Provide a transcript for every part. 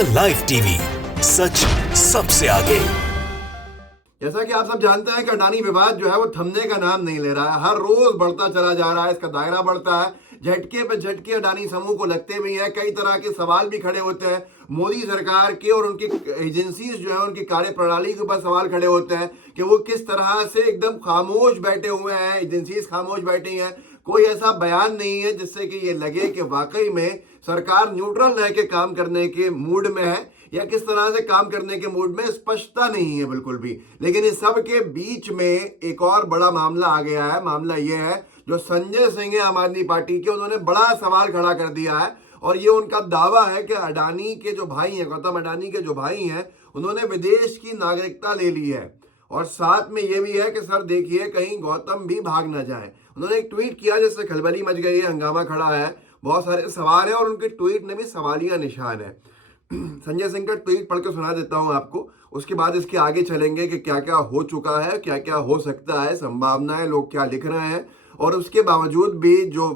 India live TV, सच सबसे आगे। जैसा कि आप सब जानते हैं कि अडानी विवाद जो है वो थमने का नाम नहीं ले रहा है। हर रोज बढ़ता चला जा रहा है, इसका दायरा बढ़ता है। झटके पे झटके अडानी समूह को लगते भी हैं। कई तरह के सवाल भी खड़े होते हैं मोदी सरकार के और उनकी एजेंसीज जो है उनकी कार्यप्रणाली के ऊपर सवाल खड़े होते हैं कि वो किस तरह से एकदम खामोश बैठे हुए हैं। एजेंसीज खामोश बैठी हैं, कोई ऐसा बयान नहीं है जिससे कि ये लगे कि वाकई में सरकार न्यूट्रल रह के काम करने के मूड में है या किस तरह से काम करने के मूड में। स्पष्टता नहीं है बिल्कुल भी। लेकिन इस सब के बीच में एक और बड़ा मामला आ गया है। मामला ये है जो संजय सिंह है आम आदमी पार्टी के, उन्होंने बड़ा सवाल खड़ा कर दिया है और ये उनका दावा है कि अडानी के जो भाई हैं, गौतम अडानी के जो भाई हैं, उन्होंने विदेश की नागरिकता ले ली है। और साथ में ये भी है कि सर देखिए कहीं गौतम भी भाग ना जाए। उन्होंने एक ट्वीट किया जिससे खलबली मच गई है, हंगामा खड़ा है, बहुत सारे सवाल है और उनके ट्वीट में भी सवालिया निशान है। संजय सिंह का ट्वीट पढ़ के सुना देता हूं आपको, उसके बाद इसके आगे चलेंगे कि क्या क्या हो चुका है, क्या क्या हो सकता है, संभावनाएं, लोग क्या लिख रहे हैं। और उसके बावजूद भी जो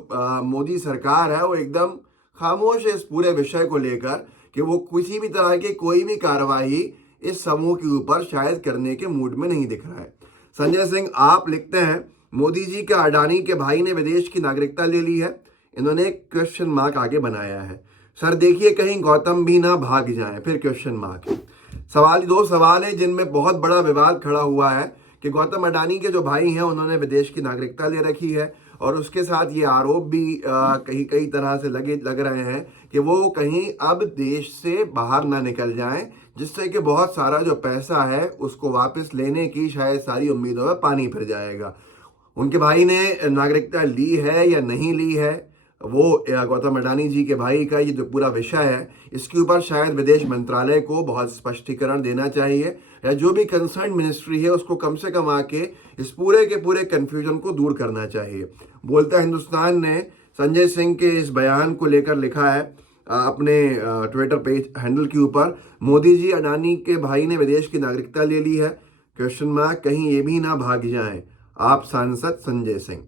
मोदी सरकार है वो एकदम खामोश है इस पूरे विषय को लेकर कि वो किसी भी तरह की कोई भी कार्रवाई इस समूह के ऊपर शायद करने के मूड में नहीं दिख रहा है। संजय सिंह आप लिखते हैं, मोदी जी के अडानी के भाई ने विदेश की नागरिकता ले ली है। इन्होंने एक क्वेश्चन मार्क आगे बनाया है, सर देखिए कहीं गौतम भी ना भाग जाए, फिर क्वेश्चन मार्क है। दो सवाल है जिनमें बहुत बड़ा विवाद खड़ा हुआ है कि गौतम अडानी के जो भाई हैं उन्होंने विदेश की नागरिकता ले रखी है और उसके साथ ये आरोप भी कई तरह से लग रहे हैं कि वो कहीं अब देश से बाहर ना निकल जाएं, जिससे कि बहुत सारा जो पैसा है उसको वापस लेने की शायद सारी उम्मीदों में पानी फिर जाएगा। उनके भाई ने नागरिकता ली है या नहीं ली है, वो गौतम अडानी जी के भाई का ये जो पूरा विषय है इसके ऊपर शायद विदेश मंत्रालय को बहुत स्पष्टीकरण देना चाहिए या जो भी कंसर्न मिनिस्ट्री है उसको कम से कम आके इस पूरे के पूरे कंफ्यूजन को दूर करना चाहिए। बोलता हिंदुस्तान ने संजय सिंह के इस बयान को लेकर लिखा है अपने ट्विटर पेज हैंडल के ऊपर, मोदी जी अडानी के भाई ने विदेश की नागरिकता ले ली है, क्वेश्चन मार्क, कहीं ये भी ना भाग जाएं आप सांसद संजय सिंह।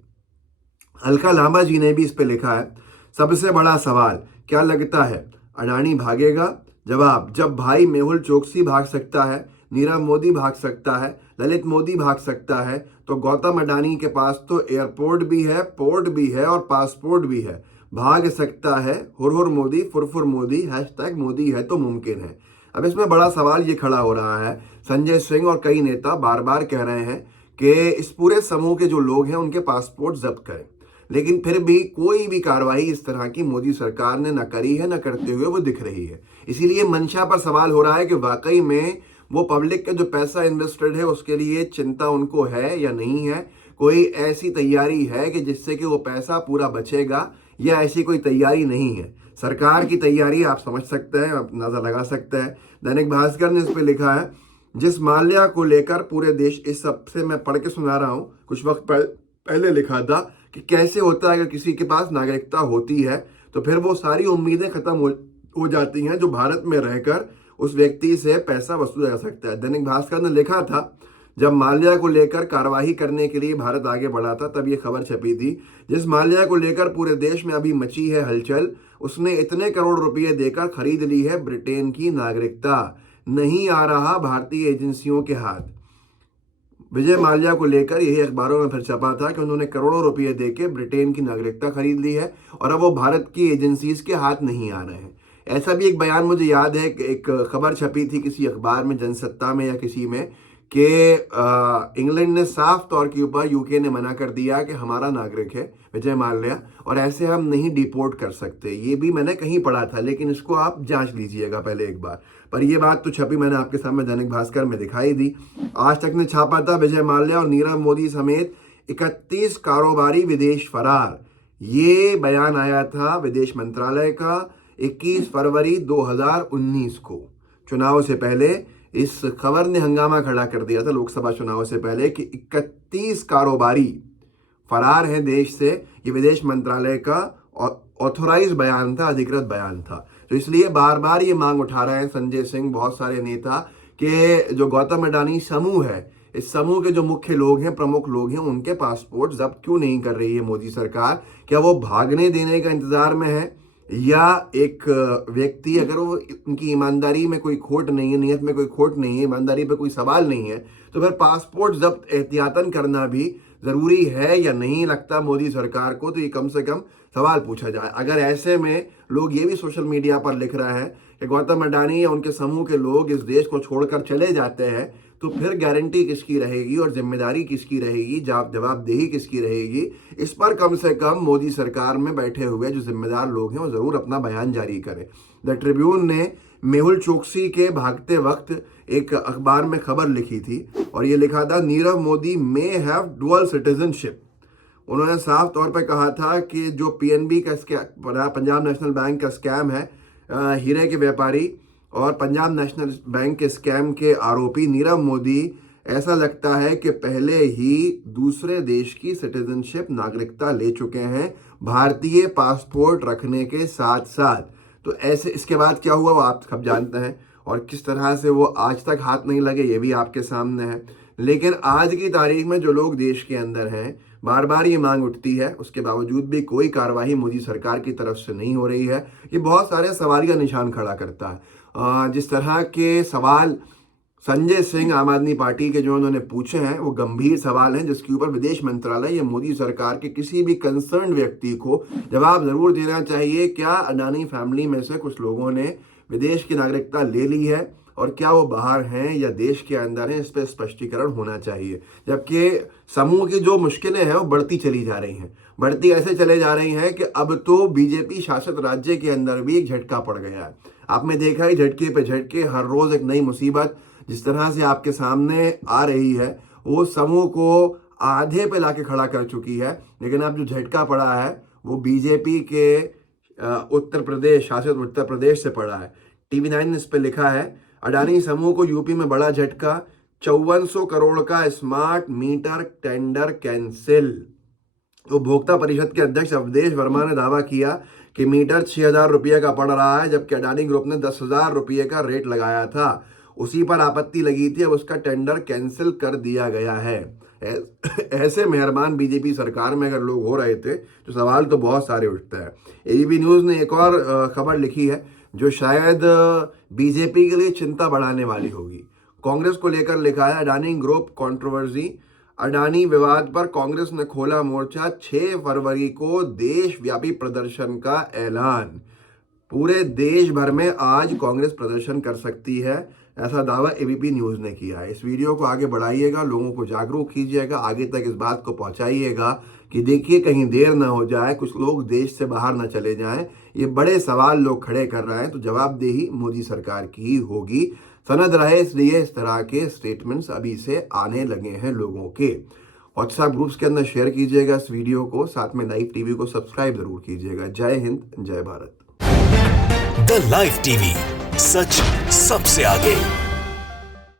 अलका लांबा जी ने भी इस पे लिखा है, सबसे बड़ा सवाल क्या लगता है अडानी भागेगा? जवाब, जब भाई मेहुल चोकसी भाग सकता है, नीरव मोदी भाग सकता है, ललित मोदी भाग सकता है, तो गौतम अडानी के पास तो एयरपोर्ट भी है, पोर्ट भी है और पासपोर्ट भी है, भाग सकता है। हुर हुर मोदी, फुरफुर मोदी, हैशटैग मोदी है तो मुमकिन है। अब इसमें बड़ा सवाल ये खड़ा हो रहा है, संजय सिंह और कई नेता बार बार कह रहे हैं कि इस पूरे समूह के जो लोग हैं उनके पासपोर्ट जब्त करें, लेकिन फिर भी कोई भी कार्रवाई इस तरह की मोदी सरकार ने न करी है, न करते हुए वो दिख रही है। इसीलिए मंशा पर सवाल हो रहा है कि वाकई में वो पब्लिक का जो पैसा इन्वेस्टेड है उसके लिए चिंता उनको है या नहीं है, कोई ऐसी तैयारी है कि जिससे कि वो पैसा पूरा बचेगा या ऐसी कोई तैयारी नहीं है। सरकार की तैयारी आप समझ सकते हैं, आप अंदाजा लगा सकते हैं। दैनिक भास्कर ने इस पर लिखा है, जिस माल्या को लेकर पूरे देश, इस सबसे मैं पढ़ के सुना रहा हूँ, कुछ वक्त पहले लिखा था कि कैसे होता है अगर किसी के पास नागरिकता होती है तो फिर वो सारी उम्मीदें खत्म हो जाती हैं जो भारत में रहकर उस व्यक्ति से पैसा वसूला जा सकता है। दैनिक भास्कर ने लिखा था, जब माल्या को लेकर कार्रवाई करने के लिए भारत आगे बढ़ा था तब ये खबर छपी थी, जिस माल्या को लेकर पूरे देश में अभी मची है हलचल, उसने इतने करोड़ रुपए देकर खरीद ली है ब्रिटेन की नागरिकता, नहीं आ रहा भारतीय एजेंसियों के हाथ। विजय माल्या को लेकर यही अखबारों में फिर छपा था कि उन्होंने करोड़ों रुपए देके ब्रिटेन की नागरिकता खरीद ली है और अब वो भारत की एजेंसीज के हाथ नहीं आ रहे हैं। ऐसा भी एक बयान मुझे याद है कि एक खबर छपी थी किसी अखबार में, जनसत्ता में या किसी में, कि इंग्लैंड ने साफ तौर के ऊपर यूके ने मना कर दिया कि हमारा नागरिक है विजय माल्या और ऐसे हम नहीं डिपोर्ट कर सकते। ये भी मैंने कहीं पढ़ा था, लेकिन इसको आप जांच लीजिएगा पहले एक बार। पर ये बात तो छपी मैंने आपके सामने दैनिक भास्कर में दिखाई दी। आज तक ने छापा था, विजय माल्या और नीरव मोदी समेत 31 कारोबारी विदेश फरार। ये बयान आया था विदेश मंत्रालय का 21 फरवरी 2019 को। चुनाव से पहले इस खबर ने हंगामा खड़ा कर दिया था लोकसभा चुनाव से पहले कि 31 कारोबारी फरार हैं देश से। ये विदेश मंत्रालय का ऑथोराइज बयान था, अधिकृत बयान था। तो इसलिए बार बार ये मांग उठा रहे हैं संजय सिंह, बहुत सारे नेता, कि जो गौतम अडानी समूह है, इस समूह के जो मुख्य लोग हैं, प्रमुख लोग हैं, उनके पासपोर्ट जब्त क्यों नहीं कर रही है मोदी सरकार? क्या वो भागने देने का इंतजार में है या एक व्यक्ति अगर वो उनकी ईमानदारी में कोई खोट नहीं है, नीयत में कोई खोट नहीं है, ईमानदारी पे कोई सवाल नहीं है, तो फिर पासपोर्ट जब्त एहतियातन करना भी ज़रूरी है या नहीं लगता मोदी सरकार को? तो ये कम से कम सवाल पूछा जाए। अगर ऐसे में लोग ये भी सोशल मीडिया पर लिख रहे हैं कि गौतम अडानी या उनके समूह के लोग इस देश को छोड़कर चले जाते हैं, तो फिर गारंटी किसकी रहेगी और जिम्मेदारी किसकी रहेगी, जवाबदेही किसकी रहेगी? इस पर कम से कम मोदी सरकार में बैठे हुए जो जिम्मेदार लोग हैं वो ज़रूर अपना बयान जारी करें। द ट्रिब्यून ने मेहुल चोकसी के भागते वक्त एक अखबार में खबर लिखी थी और ये लिखा था, Nirav Modi may have dual citizenship. उन्होंने साफ तौर पर कहा था कि जो पीएनबी का पंजाब नेशनल बैंक का स्कैम है, हीरे के व्यापारी और पंजाब नेशनल बैंक के स्कैम के आरोपी नीरव मोदी, ऐसा लगता है कि पहले ही दूसरे देश की सिटीजनशिप नागरिकता ले चुके हैं भारतीय पासपोर्ट रखने के साथ साथ। तो ऐसे इसके बाद क्या हुआ वो आप सब जानते हैं और किस तरह से वो आज तक हाथ नहीं लगे ये भी आपके सामने है। लेकिन आज की तारीख में जो लोग देश के अंदर हैं, बार बार ये मांग उठती है, उसके बावजूद भी कोई कार्रवाई मोदी सरकार की तरफ से नहीं हो रही है। ये बहुत सारे सवाल का निशान खड़ा करता है। जिस तरह के सवाल संजय सिंह आम आदमी पार्टी के जो उन्होंने पूछे हैं वो गंभीर सवाल हैं, जिसके ऊपर विदेश मंत्रालय या मोदी सरकार के किसी भी कंसर्न व्यक्ति को जवाब जरूर देना चाहिए। क्या अडानी फैमिली में से कुछ लोगों ने विदेश की नागरिकता ले ली है और क्या वो बाहर हैं या देश के अंदर हैं, इस पर स्पष्टीकरण होना चाहिए। जबकि समूह की जो मुश्किलें हैं वो बढ़ती चली जा रही हैं, बढ़ती ऐसे चले जा रही हैं कि अब तो बीजेपी शासित राज्य के अंदर भी एक झटका पड़ गया है। आपने देखा है झटके पे झटके, हर रोज एक नई मुसीबत जिस तरह से आपके सामने आ रही है वो समूह को आधे पे लाके खड़ा कर चुकी है। लेकिन अब जो झटका पड़ा है वो बीजेपी के उत्तर प्रदेश, शासित उत्तर प्रदेश से पड़ा है। TV9 ने इस पे लिखा है, अडानी समूह को यूपी में बड़ा झटका, 5400 करोड़ का स्मार्ट मीटर टेंडर कैंसिल। उपभोक्ता परिषद के अध्यक्ष अवधेश वर्मा ने दावा किया कि मीटर 6000 रुपये का पड़ रहा है, जबकि अडानी ग्रुप ने 10,000 रुपये का रेट लगाया था। उसी पर आपत्ति लगी थी, अब उसका टेंडर कैंसिल कर दिया गया है। ऐसे मेहरबान बीजेपी सरकार में अगर लोग हो रहे थे तो सवाल तो बहुत सारे उठते हैं। एबीपी न्यूज़ ने एक और खबर लिखी है जो शायद बीजेपी के लिए चिंता बढ़ाने वाली होगी। कांग्रेस को लेकर लिखा है, अडानी ग्रुप कंट्रोवर्सी, अडानी विवाद पर कांग्रेस ने खोला मोर्चा, 6 फरवरी को देशव्यापी प्रदर्शन का ऐलान। पूरे देश भर में आज कांग्रेस प्रदर्शन कर सकती है, ऐसा दावा एबीपी न्यूज़ ने किया है। इस वीडियो को आगे बढ़ाइएगा, लोगों को जागरूक कीजिएगा, आगे तक इस बात को पहुंचाइएगा कि देखिए कहीं देर ना हो जाए, कुछ लोग देश से बाहर ना चले जाएं। ये बड़े सवाल लोग खड़े कर रहे हैं, तो जवाबदेही मोदी सरकार की ही होगी। सनद रहे, इसलिए इस तरह के स्टेटमेंट्स अभी से आने लगे हैं लोगों के। व्हाट्सएप ग्रुप्स के अंदर शेयर कीजिएगा इस वीडियो को, साथ में लाइव टीवी को सब्सक्राइब जरूर कीजिएगा। जय हिंद, जय भारत। द लाइव टीवी, सच सबसे आगे।